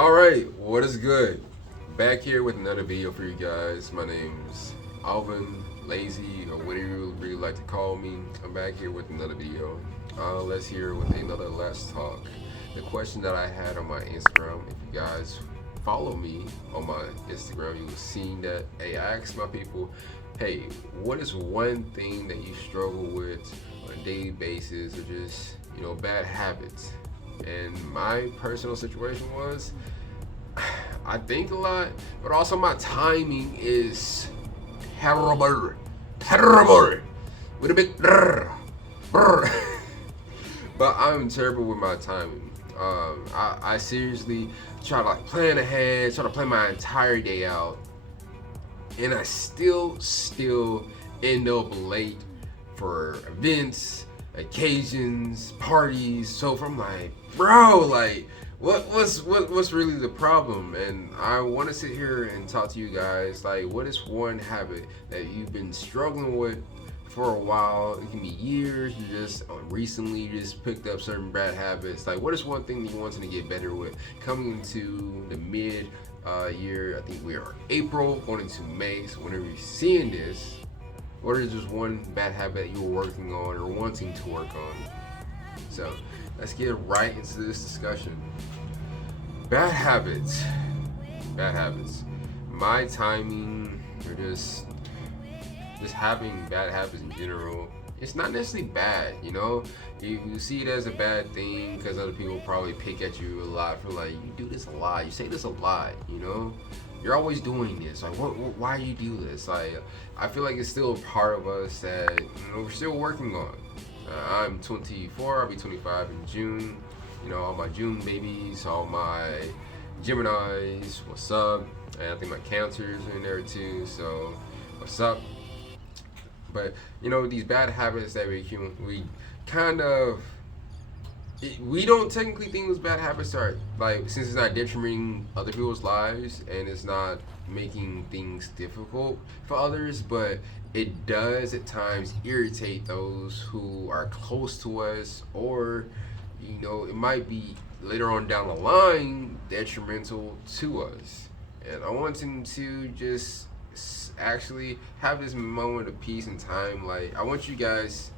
Alright, what is good? Back here with another video for you guys. My name's Alvin, Lazy, or whatever you really like to call me. I'm back here with another video. Let's hear with another Let's Talk. The question that I had on my Instagram, if you guys follow me on my Instagram, you will see that, hey, I asked my people, hey, what is one thing that you struggle with on a daily basis, or just, bad habits? And my personal situation was, I think a lot, but also my timing is terrible, with a big brr. But I'm terrible with my timing. I seriously try to plan ahead, try to plan my entire day out, and I still end up late for events, occasions, parties. So from like, bro, like, what's really the problem? And I want to sit here and talk to you guys, like, what is one habit that you've been struggling with for a while? It can be years. You just recently just picked up certain bad habits. Like, what is one thing that you want to get better with coming into the mid year? I think we are April going into May. So whenever you're seeing this, what is just one bad habit you were working on or wanting to work on? So let's get right into this discussion. Bad habits. My timing, or just having bad habits in general, it's not necessarily bad, You see it as a bad thing because other people probably pick at you a lot for, like, you do this a lot, you say this a lot, You're always doing this. Like, why you do this? Like, I feel like it's still a part of us that we're still working on. I'm 24. I'll be 25 in June. All my June babies, all my Geminis. What's up? And I think my Cancers are in there too. So, what's up? But these bad habits that we kind of. We don't technically think those bad habits are, like, since it's not detrimenting other people's lives and it's not making things difficult for others, but it does at times irritate those who are close to us, or it might be later on down the line detrimental to us. And I want to just actually have this moment of peace and time. Like, I want this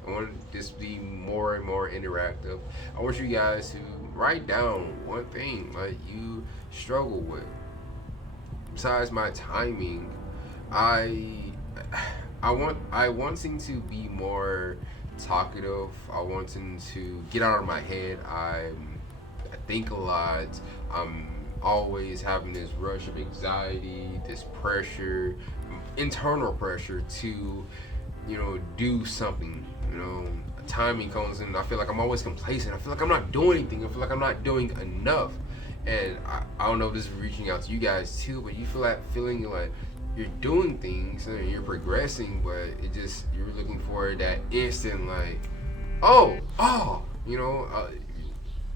to be more and more interactive. I want you guys to write down one thing like you struggle with. Besides my timing, I wanting to be more talkative. I wanting to get out of my head. I think a lot. I'm always having this rush of anxiety, this pressure, internal pressure to, do something. Timing comes in. I feel like I'm always complacent. I feel like I'm not doing anything. I feel like I'm not doing enough. And I don't know if this is reaching out to you guys too, but you feeling like you're doing things and you're progressing, but you're looking for that instant, like,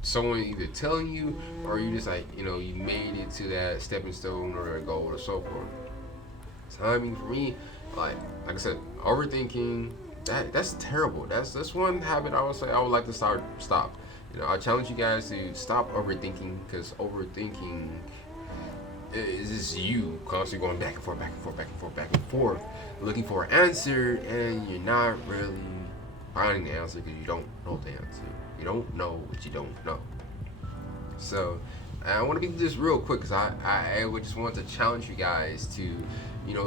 someone either telling you, or you just, like, you made it to that stepping stone or a goal or so forth. Timing for me, like I said, overthinking. That's terrible. That's one habit I would say I would like to stop. I challenge you guys to stop overthinking, because overthinking is just you constantly going back and forth, looking for an answer, and you're not really finding the answer because you don't know the answer. You don't know what you don't know. So I want to be just real quick, because I would just want to challenge you guys to,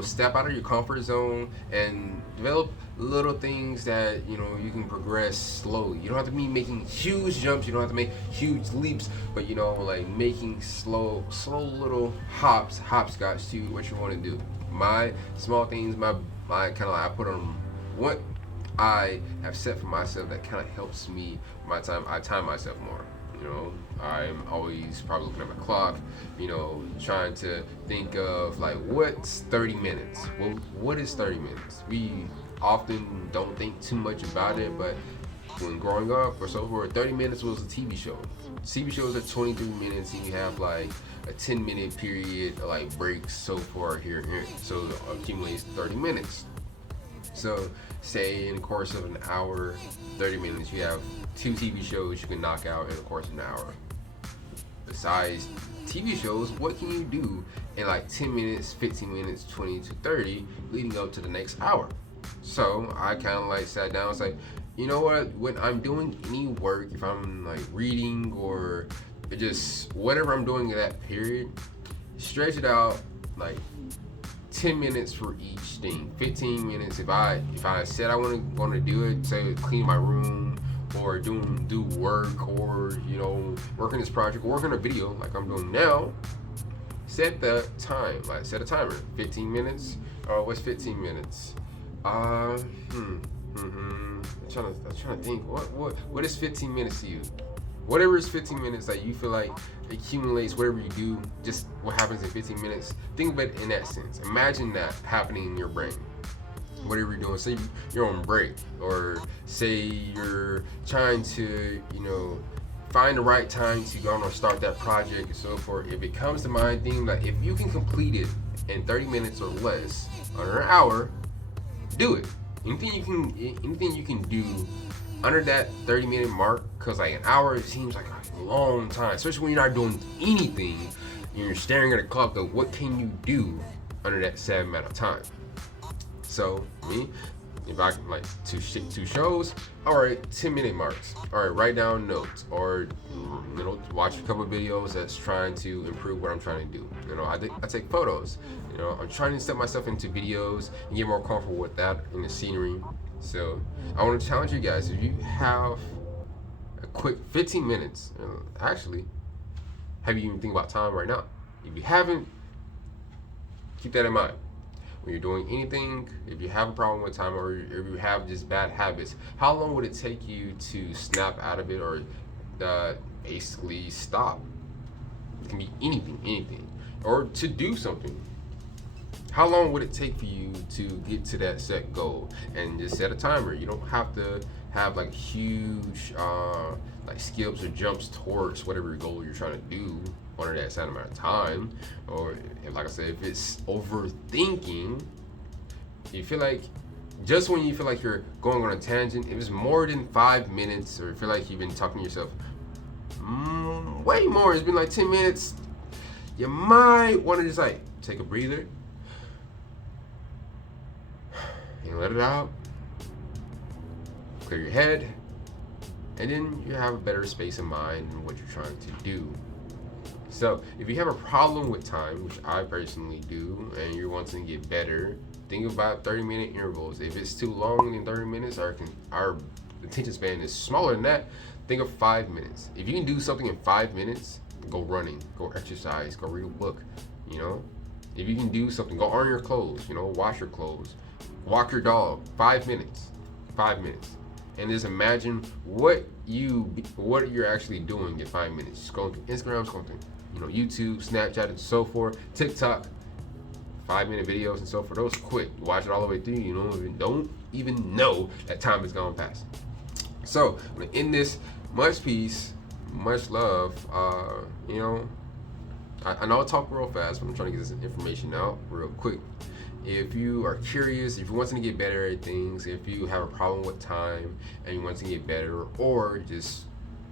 step out of your comfort zone and develop little things that, you can progress slowly. You don't have to be making huge jumps. You don't have to make huge leaps, but, like, making slow little hopscotch to what you want to do. My small things, my kind of, like, I put on what I have set for myself that kind of helps me my time. I time myself more. I'm always probably looking at my clock, trying to think of, like, what's 30 minutes? Well, what is 30 minutes? We often don't think too much about it, but when growing up or so forth, 30 minutes was a TV show. TV shows are 23 minutes, and you have, like, a 10-minute period, like, breaks so far here. So it accumulates 30 minutes. So say in the course of an hour, 30 minutes, you have 2 TV shows you can knock out in the course of an hour. Besides TV shows, what can you do in like 10 minutes, 15 minutes, 20 to 30 leading up to the next hour? So I kind of like sat down and was like, you know what, when I'm doing any work, if I'm like reading or just whatever I'm doing in that period, stretch it out like 10 minutes for each thing, 15 minutes if I said I want to do it, say clean my room or do work, or work on this project or work on a video like I'm doing now. Set the time, like set a timer, 15 minutes. What's 15 minutes? I'm trying to think. What is 15 minutes to you? Whatever is 15 minutes that you feel like accumulates whatever you do, just what happens in 15 minutes. Think about it in that sense. Imagine that happening in your brain. Whatever you're doing, say you're on break, or say you're trying to, find the right time to go on or start that project and so forth. If it comes to mind, think that if you can complete it in 30 minutes or less, under an hour, do it. Anything you can do under that 30-minute mark, because like an hour it seems like a long time, especially when you're not doing anything and you're staring at a clock. Of what can you do under that set amount of time? So me, if I can like two shows, all right, 10-minute marks. All right, write down notes, or watch a couple of videos that's trying to improve what I'm trying to do. I take photos. I'm trying to step myself into videos and get more comfortable with that in the scenery. So I want to challenge you guys, if you have a quick 15 minutes, actually, have you even think about time right now? If you haven't, keep that in mind. When you're doing anything, if you have a problem with time, or if you have just bad habits, how long would it take you to snap out of it, or basically stop? It can be anything, or to do something. How long would it take for you to get to that set goal? And just set a timer. You don't have to have like huge like skips or jumps towards whatever goal you're trying to do under that set amount of time. Or like I said, if it's overthinking, you feel like, just when you feel like you're going on a tangent, if it's more than 5 minutes, or you feel like you've been talking to yourself way more, it's been like 10 minutes, you might want to just like take a breather and let it out, clear your head, and then you have a better space of mind in what you're trying to do. So if you have a problem with time, which I personally do, and you're wanting to get better, think about 30-minute intervals. If it's too long in 30 minutes, our attention span is smaller than that, think of 5 minutes. If you can do something in 5 minutes, go running, go exercise, go read a book. If you can do something, go iron your clothes, wash your clothes, walk your dog. 5 minutes, and just imagine what you're actually doing in 5 minutes. Scrolling through Instagram, scrolling through YouTube, Snapchat, and so forth, TikTok. 5-minute videos and so forth. Those quick. You watch it all the way through. You don't even know that time has gone past. So I'm gonna end this. Much peace, much love. I know I talk real fast, but I'm trying to get this information out real quick. If you are curious, if you want to get better at things, if you have a problem with time and you want to get better, or just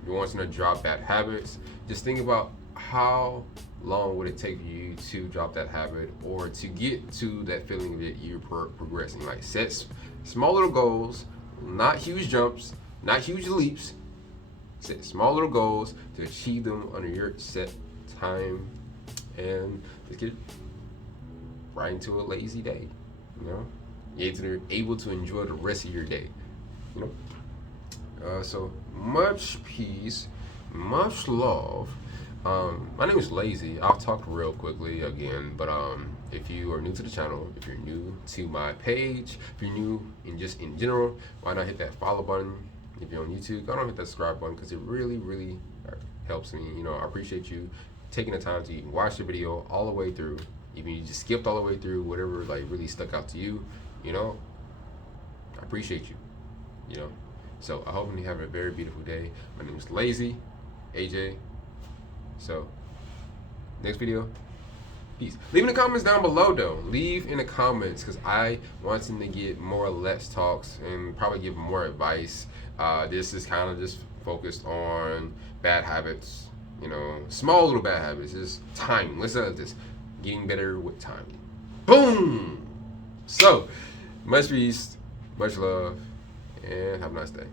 you want to drop bad habits, just think about how long would it take you to drop that habit, or to get to that feeling that you're progressing. Like, set small little goals, not huge jumps, not huge leaps. Set small little goals to achieve them under your set time, and let's get right into a lazy day. You're able to enjoy the rest of your day. So much peace, much love. My name is Lazy. I'll talk real quickly again, but if you are new to the channel, if you're new to my page, if you're new in general, why not hit that follow button? If you're on YouTube, go on and hit that subscribe button, because it really helps me. I appreciate you taking the time to watch the video all the way through. Even you just skipped all the way through, whatever like really stuck out to you, I appreciate you. So I hope you have a very beautiful day. My name is Lazy, AJ. So next video, peace. Leave in the comments down below though. Leave in the comments, because I want to get more Let's Talks and probably give more advice. This is kind of just focused on bad habits, You know, small little bad habits. Just timing. Let's say this. Getting better with timing. Boom. So, much peace, much love, and have a nice day.